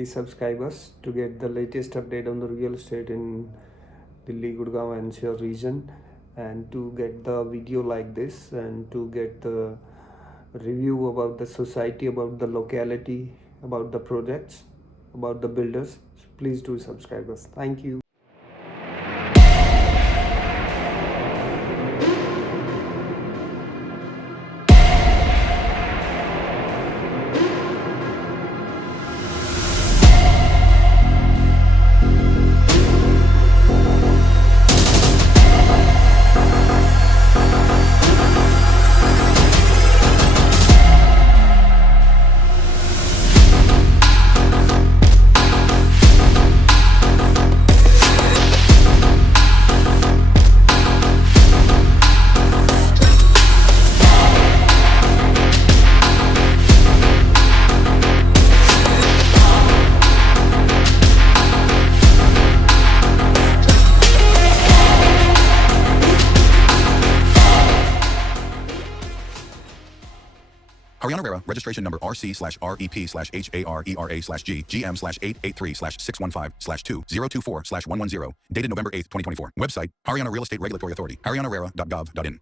Please subscribe us to get the latest update on the real estate in Delhi, Gurgaon NCR region, and to get the video like this, and to get the review about the society, about the locality, about the projects, about the builders. Please do subscribe us. Thank you. Ariana registration number RC/REP/HARERA/G GM/883/615/2 dated November 8th, 2024. Website, Haryana Real Estate Regulatory Authority, haryanarera.gov.in.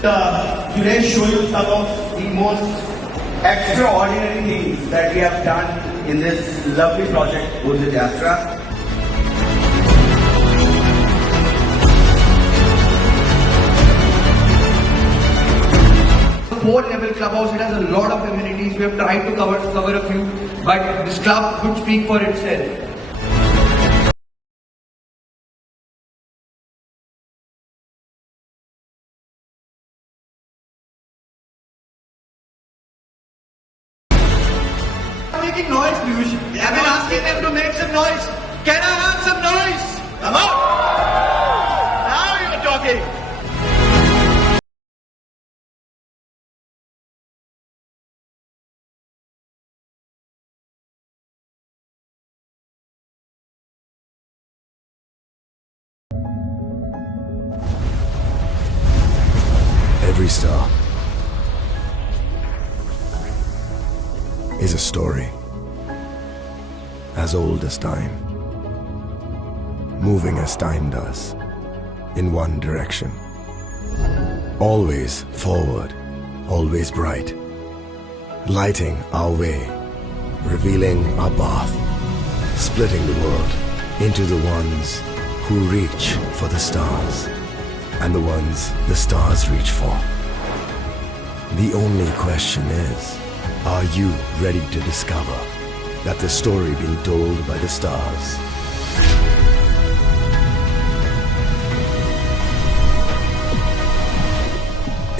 Today show you some of the most extraordinary things that we have done in this lovely project, Godrej Astra. 4-level clubhouse. It has a lot of amenities. We have tried to cover a few, but this club could speak for itself. Making noise, Piyush. I've been asking them to make some noise. Can I have some noise? Come on! Now you're talking. Every star is a story as old as time, moving as time does, in one direction. Always forward, always bright, lighting our way, revealing our path, splitting the world into the ones who reach for the stars and the ones the stars reach for. The only question is, are you ready to discover that the story being told by the stars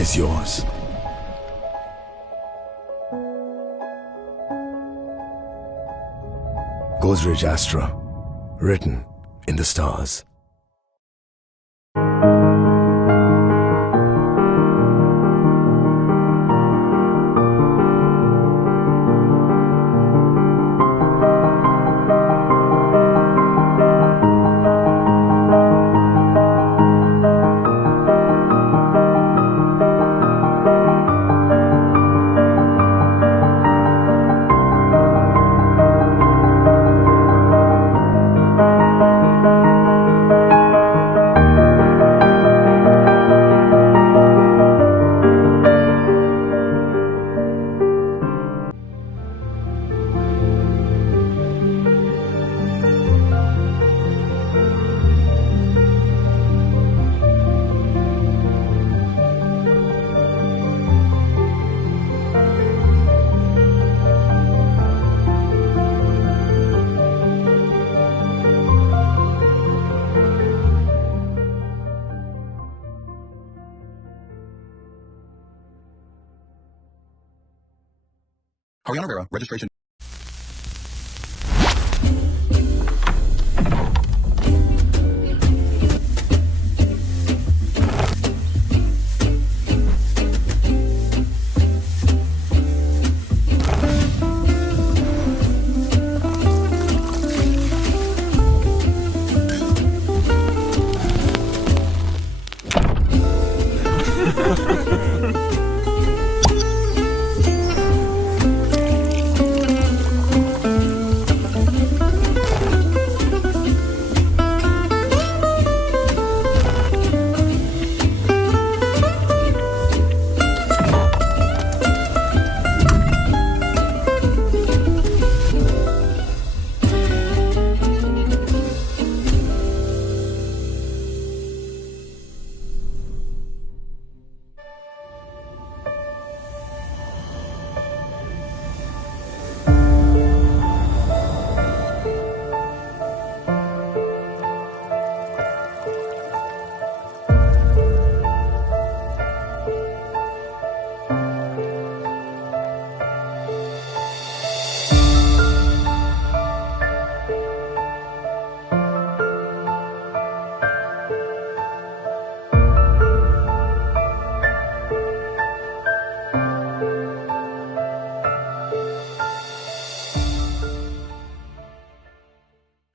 is yours? Godrej Astra, written in the stars. Haryana Rera, registration.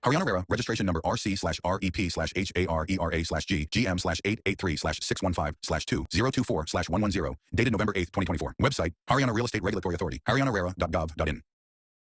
Haryana Rera, registration number RC/REP/HARERA/G GM/883/615/2 024/110, dated November 8th, 2024. Website, Haryana Real Estate Regulatory Authority, haryanarera.gov.in.